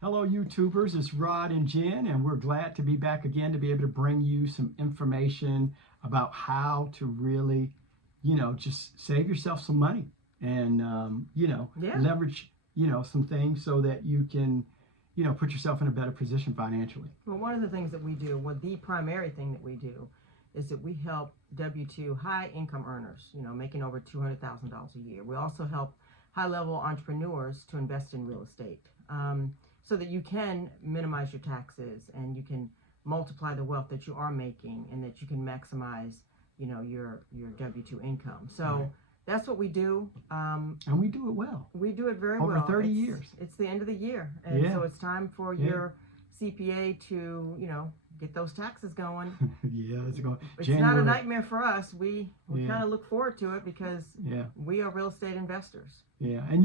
Hello, YouTubers. It's Rod and Jen, and we're glad to be back again to be able to bring you some information about how to really, just save yourself some money and, Yeah. leverage, some things so that you can, put yourself in a better position financially. Well, one of the things that we do, well, the primary thing that we do is that we help W-2 high income earners, making over $200,000 a year. We also help high level entrepreneurs to invest in real estate. So that you can minimize your taxes and you can multiply the wealth that you are making and that you can maximize, your W-2 income. So Right. that's what we do. And we do it well. We do it very Over well. 30 years. It's the end of the year. And Yeah. so it's time for Yeah. your CPA to, get those taxes going. Yeah, it's going. It's not a nightmare for us. We Yeah. kind of look forward to it because Yeah. we are real estate investors. Yeah, and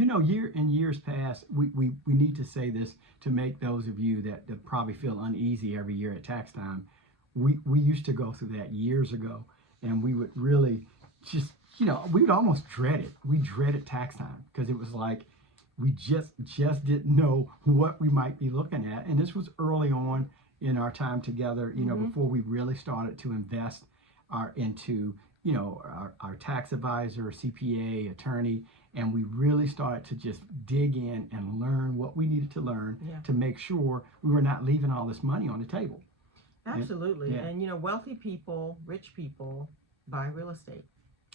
years past, we need to say this to make those of you that probably feel uneasy every year at tax time. We used to go through that years ago, and we would really just, we would almost dread it. We dreaded tax time because it was like we just didn't know what we might be looking at. And this was early on in our time together, before we really started to invest into our tax advisor, CPA, attorney, and we really started to just dig in and learn what we needed to learn to make sure we were not leaving all this money on the table. Absolutely. Yeah. And wealthy people, rich people buy real estate.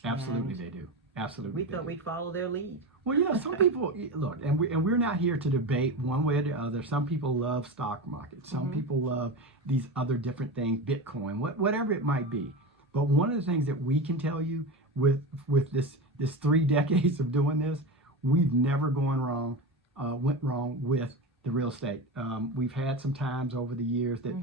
Absolutely, And they do. Absolutely, we thought we'd follow their lead. Well, some people look, and we're not here to debate one way or the other. Some people love stock markets. Some people love these other different things, Bitcoin, whatever it might be. But one of the things that we can tell you with this 3 decades of doing this, we've never went wrong with the real estate. We've had some times over the years that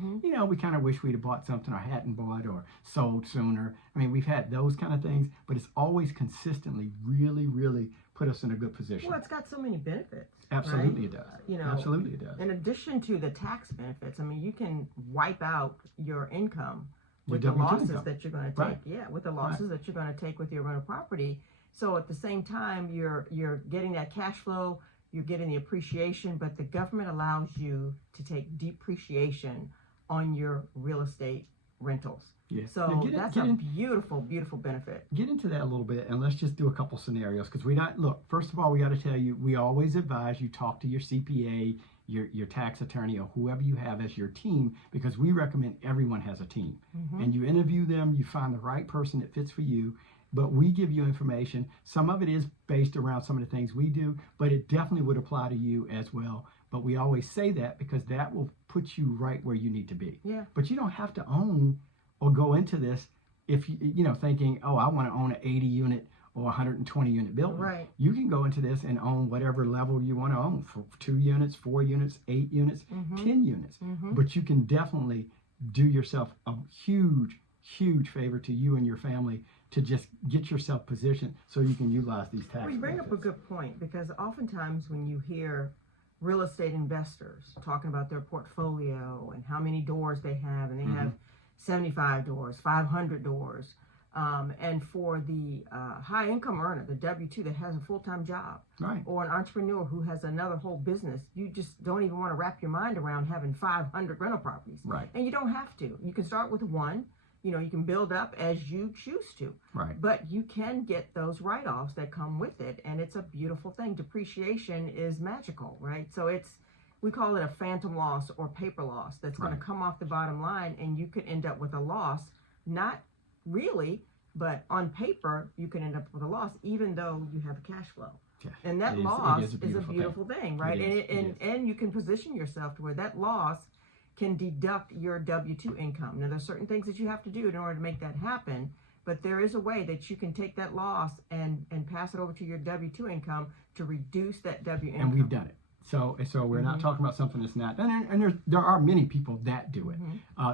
we kind of wish we'd have bought something or hadn't bought or sold sooner. I mean, we've had those kind of things, but it's always consistently really, really put us in a good position. Well, it's got so many benefits. Absolutely, right? it does. Absolutely, it does. In addition to the tax benefits, I mean, you can wipe out your income with Your the W-2 losses income. that you're going to take. Right. Yeah, with the losses that you're going to take with your rental property. So at the same time, you're getting that cash flow, you're getting the appreciation, but the government allows you to take depreciation on your real estate rentals. Yeah. So Now that's a beautiful, beautiful benefit. Get into that a little bit, and let's just do a couple scenarios because look. First of all, we got to tell you, we always advise you talk to your CPA, your tax attorney, or whoever you have as your team, because we recommend everyone has a team, and you interview them, you find the right person that fits for you. But we give you information. Some of it is based around some of the things we do, but it definitely would apply to you as well. But we always say that because that will put you right where you need to be. Yeah. But you don't have to own or go into this if you thinking, oh, I want to own an 80 unit or 120 unit building. Right. You can go into this and own whatever level you want to own, for 2 units, 4 units, 8 units, 10 units. But you can definitely do yourself a huge favor to you and your family to just get yourself positioned so you can utilize these tax We bring benefits. up a good point because oftentimes when you hear real estate investors talking about their portfolio and how many doors they have, and they have 75 doors, 500 doors, and for the high income earner, the W-2 that has a full-time job, Right. or an entrepreneur who has another whole business, you just don't even want to wrap your mind around having 500 rental properties. Right. And you don't have to. You can start with one. You can build up as you choose to. Right. But you can get those write-offs that come with it, and it's a beautiful thing. Depreciation is magical, right? So we call it a phantom loss or paper loss that's going to come off the bottom line, and you could end up with a loss. Not really, but on paper, you can end up with a loss, even though you have a cash flow. Yeah. And that It loss is is a beautiful thing, right? It is. And you can position yourself to where that loss can deduct your W-2 income. Now, there's certain things that you have to do in order to make that happen, but there is a way that you can take that loss and pass it over to your W-2 income to reduce that W income. And we've done it. So we're not talking about something that's not, and there are many people that do it.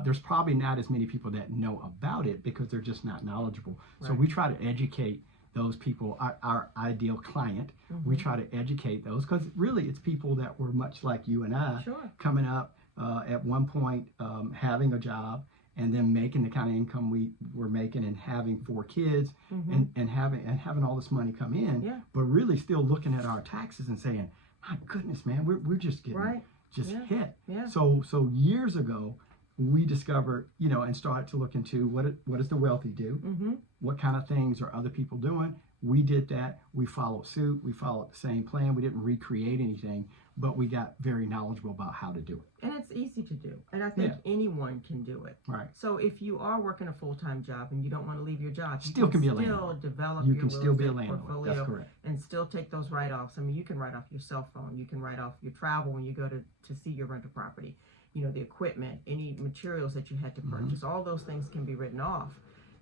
There's probably not as many people that know about it because they're just not knowledgeable. So Right. we try to educate those people, our ideal client. We try to educate those because really it's people that were much like you and I, Sure. coming up at one point, having a job and then making the kind of income we were making and having 4 kids and having all this money come in, Yeah. but really still looking at our taxes and saying, my goodness, man, we're just getting Right. just Yeah. hit. Yeah. So years ago, we discovered, and started to look into what does the wealthy do? Mm-hmm. What kind of things are other people doing? We did that. We followed suit. We followed the same plan. We didn't recreate anything, but we got very knowledgeable about how to do it. And it's easy to do. And I think anyone can do it. Right. So if you are working a full-time job and you don't want to leave your job, Still can be a still landlord. develop You your can real still be a estate landlord. portfolio That's correct. and still take those write-offs. I mean, you can write off your cell phone. You can write off your travel when you go to see your rental property. The equipment, any materials that you had to purchase, all those things can be written off.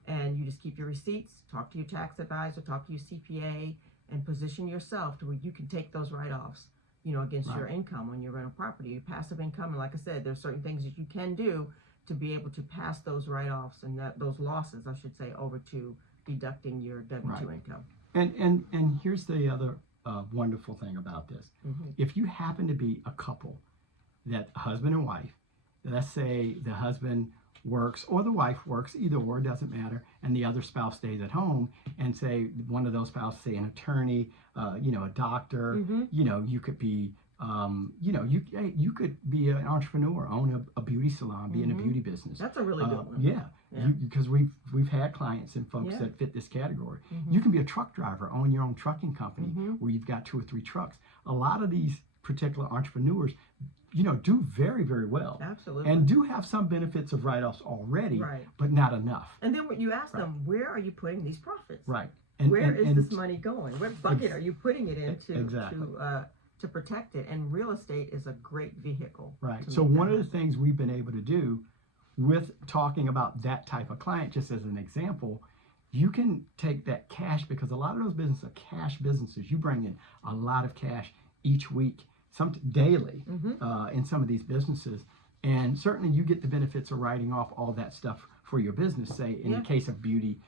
And you just keep your receipts, talk to your tax advisor, talk to your CPA, and position yourself to where you can take those write-offs, against your income on your rental property, your passive income. And like I said, there's certain things that you can do to be able to pass those write-offs and those losses, I should say, over to deducting your W-2 income. And here's the other wonderful thing about this. Mm-hmm. If you happen to be a couple, that husband and wife, let's say the husband works or the wife works, either or, doesn't matter, and the other spouse stays at home, and say one of those spouses, say an attorney, a doctor, Mm-hmm. you could be, you could be an entrepreneur, own a beauty salon, be in a beauty business. That's a really good one. Yeah, Yeah. because we've had clients and folks Yeah. that fit this category. Mm-hmm. You can be a truck driver, own your own trucking company, Mm-hmm. where you've got 2 or 3 trucks. A lot of these particular entrepreneurs, do very, very well. Absolutely. And do have some benefits of write-offs already, Right. but not enough. And then when you ask them, where are you putting these profits? Right. Where is this money going? What bucket are you putting it into Exactly. to protect it? And real estate is a great vehicle. Right. to So make that one of the happen. things we've been able to do with talking about that type of client, just as an example, you can take that cash, because a lot of those businesses are cash businesses. You bring in a lot of cash each week, some daily, in some of these businesses. And certainly you get the benefits of writing off all that stuff for your business. Say in the case of beauty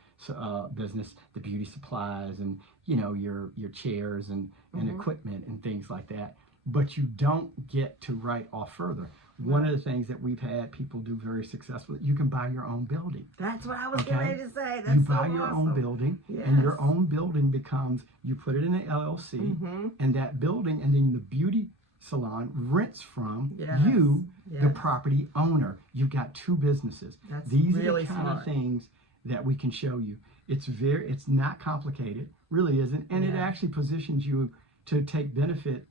business, the beauty supplies and your chairs and equipment and things like that. But you don't get to write off further. One of the things that we've had people do very successfully, you can buy your own building. That's what I was Okay. getting ready to say. That's You so buy your own awesome. building, Yes. and your own building becomes, you put it in an LLC, Mm-hmm. and that building, and then the beauty salon rents from Yes. you, the Yes. property owner. You've got 2 businesses. That's These really are the kind smart. of things that we can show you. It's not complicated, really isn't, and it Yeah. actually positions you to take benefit.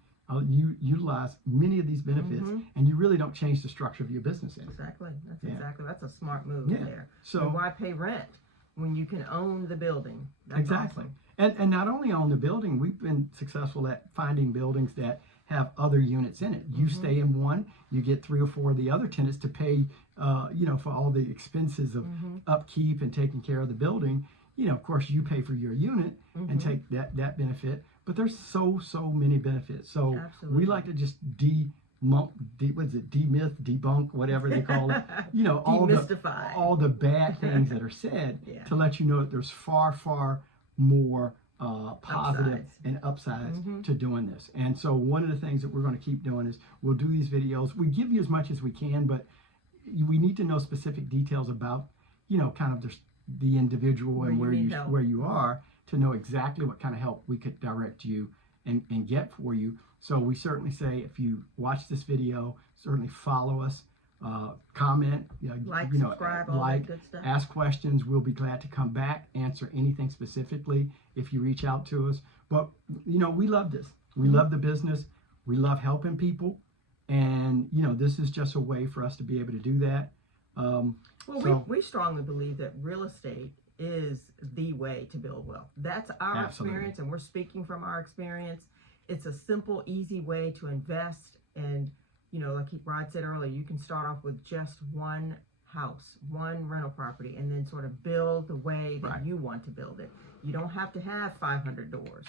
You utilize many of these benefits, Mhm. and you really don't change the structure of your business in it. Exactly. Yeah. That's a smart move Yeah. there. So And why pay rent when you can own the building? That's exactly. awesome. And not only on the building, we've been successful at finding buildings that have other units in it. You stay in one, you get 3 or 4 of the other tenants to pay, for all the expenses of upkeep and taking care of the building. Of course, you pay for your unit and take that benefit. But there's so many benefits. So Absolutely. we like to just debunk, whatever they call it. Demystify. all the bad things that are said Yeah. to let you know that there's far more positive Upsides. and upsides Mhm. to doing this. And so one of the things that we're going to keep doing is we'll do these videos. We give you as much as we can, but we need to know specific details about, kind of the individual Where and you need help. where you are, to know exactly what kind of help we could direct you and get for you. So we certainly say, if you watch this video, certainly follow us, comment, Like, subscribe, all that good stuff. ask questions. We'll be glad to come back, answer anything specifically if you reach out to us. But we love this. We love the business. We love helping people, and this is just a way for us to be able to do that. Well, So- we strongly believe that real estate is the way to build wealth. That's our Absolutely. experience, and we're speaking from our experience. It's a simple, easy way to invest. And, like Rod said earlier, you can start off with just one house, one rental property, and then sort of build the way that Right. you want to build it. You don't have to have 500 doors,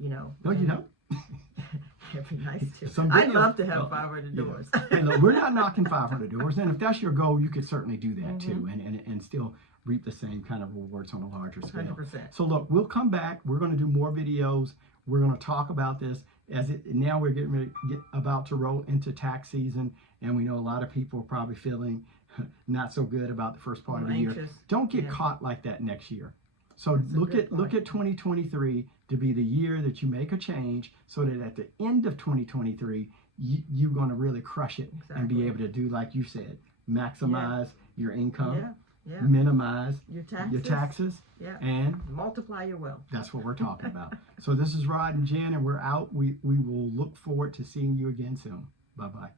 No, you don't. It'd be nice to. Some I'd video- love to have well, 500 doors. Hey, look, we're not knocking 500 doors, and if that's your goal, you could certainly do that too, Mm-hmm. and still reap the same kind of rewards on a larger scale. 100%. So look, we'll come back. We're going to do more videos. We're going to talk about this now we're getting ready, about to roll into tax season, and we know a lot of people are probably feeling not so good about the first part of the year. Anxious. Don't get Yeah. caught like that next year. So That's a look good at 2023 to be the year that you make a change, so that at the end of 2023 you're going to really crush it and be Exactly. able to do, like you said, maximize your income, Yeah. Yeah. minimize Your taxes. your taxes, Yeah. and Multiply your wealth. that's what we're talking about. So this is Rod and Jen, and we're out. We will look forward to seeing you again soon. Bye-bye.